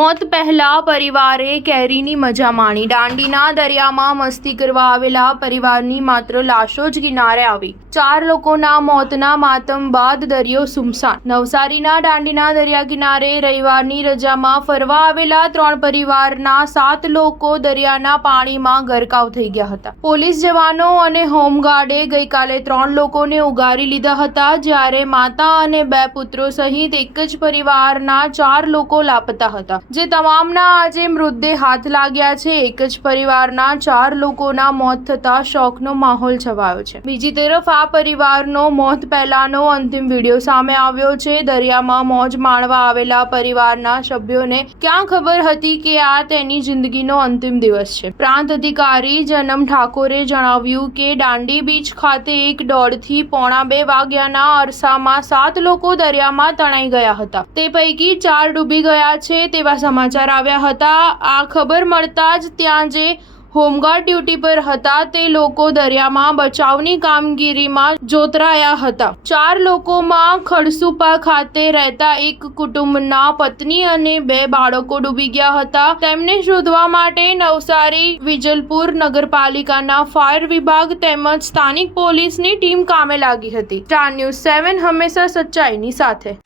મોત પહેલા પરિવારે કેરીની મજા માણી। દાંડીના દરિયામાં મસ્તી કરવા આવેલા પરિવારની માત્ર લાશો જ કિનારે આવી। 4 લોકોના મોતના માતમ બાદ દરિયો સુમસાન। નવસારીના દાંડીના દરિયા કિનારે રવિવારની રજામાં ફરવા આવેલા 3 પરિવારના 7 લોકો દરિયાના પાણીમાં ગરકાવ થઈ ગયા હતા। પોલીસ જવાનો અને હોમગાર્ડે ગઈકાલે 3 લોકોને ઉગારી લીધા હતા, જ્યારે માતા અને 2 પુત્રો સહિત એક જ પરિવારના 4 લોકો લાપતા હતા, જે તમામના આજે મૃતદેહ હાથ લાગ્યા છે। એક જ પરિવારના 4 લોકોના મોત થતા શોકનો માહોલ છવાયો છે। બીજી તરફ આ પરિવારનો મોત પહેલાનો અંતિમ વિડીયો સામે આવ્યો છે। દરિયામાં મોજ માણવા આવેલા પરિવારના સભ્યોને ક્યાં ખબર હતી કે આ તેની જિંદગીનો અંતિમ દિવસ છે। પ્રાંત અધિકારી જનમ ઠાકોરે જણાવ્યું કે દાંડી બીચ ખાતે 1:30 થી પોણા 2 વાગ્યાના અરસામાં 7 લોકો દરિયામાં તણાઈ ગયા હતા। તે પૈકી 4 ડૂબી ગયા છે તેવા સમાચાર આવ્યા હતા। આ ખબર મળતા જ ત્યાં જે હોમગાર્ડ ડ્યુટી પર હતા તે લોકો દરિયામાં બચાવની કામગીરીમાં જોતરાયા હતા। 4 લોકોમાં ખડસુપા ખાતે રહેતા એક કુટુંબના પત્ની અને 2 બાળકો ડૂબી ગયા હતા। તેમને શોધવા માટે નવસારી વિજલપુર નગરપાલિકાના ફાયર વિભાગ તેમજ સ્થાનિક પોલીસની ટીમ કામે લાગી હતી। સ્ટાર ન્યૂઝ 7 હંમેશા સચ્ચાઈની સાથે।